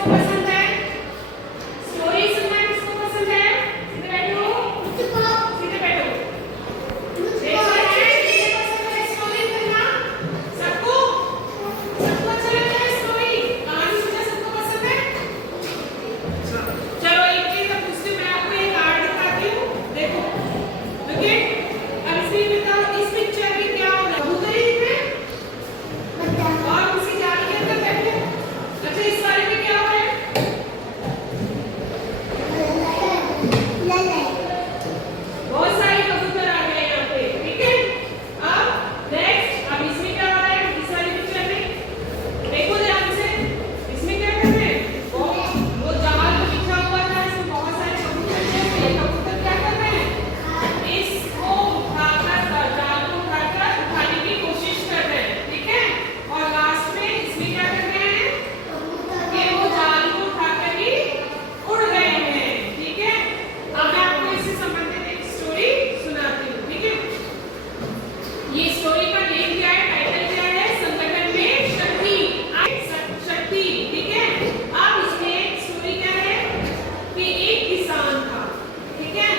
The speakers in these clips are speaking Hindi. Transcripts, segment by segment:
किसको पसंद है? स्टोरी सुनना किसको पसंद है? सीधे बैठो, सीधे बैठो। देखो है किसे पसंद है स्टोरी सुनना? सबको सबको अच्छा लगता है स्टोरी, कहानी सुनना सबको पसंद है? चलो एक चीज अब पूछती हूँ, मैं आपको एक कार्ड दिखाती हूँ, देखो ओके। अब इसमें बताओ इस पिक्चर में क्या हो रहा है? कबूतर ही दिख रहे हैं और उसी जाल के अंदर बैठे हैं। अच्छा इस वाले में क्या हो रहा है? बहुत सारे कबूतर आ गए यहाँ पे, ठीक है। अब नेक्स्ट, अब इसमें क्या हो रहा है? इस वाली पिक्चर में देखो ध्यान से, इसमें क्या कर रहे हैं? वो जाल जो बिछा हुआ था इसमें बहुत सारे कबूतर थे, ये कबूतर क्या कर रहे हैं? इसको उठाकर, जाल को उठाकर उठाने की कोशिश कर रहे हैं, ठीक है। और लास्ट में इसमें क्या कर रहे हैं कि वो जाल को उठाकर ही उड़ गए हैं, ठीक है। अब मैं आपको इससे संबंधित एक स्टोरी सुनाती हूँ, ठीक है। ये स्टोरी का नेम क्या है, टाइटल क्या है? संगठन में शक्ति, शक्ति, ठीक है। अब इसमें स्टोरी क्या है कि एक किसान था, ठीक है।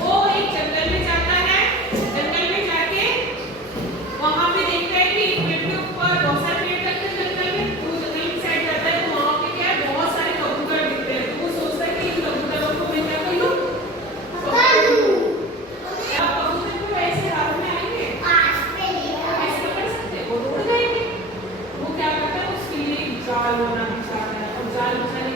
वो एक जंगल में जाता है, जंगल में जाके वहां पे देखता है कि एक पेड़ के ऊपर बहुत सारे पेड़ लगते हैं जंगल में, तो जंगल की साइड जाता है तो वहां पे क्या है, बहुत सारे कबूतर दिखते हैं। तो वो सोचता है कि इन कबूतरों को मैं क्या कर लूं, पकड़ लूं। अब कबूतर को ऐसे रात में आएंगे, ऐसे पकड़ सकते हैं, वो उड़ जाएंगे। वो क्या करता है, उसके लिए एक जाल बना बिछाता है, और जाल बिछाने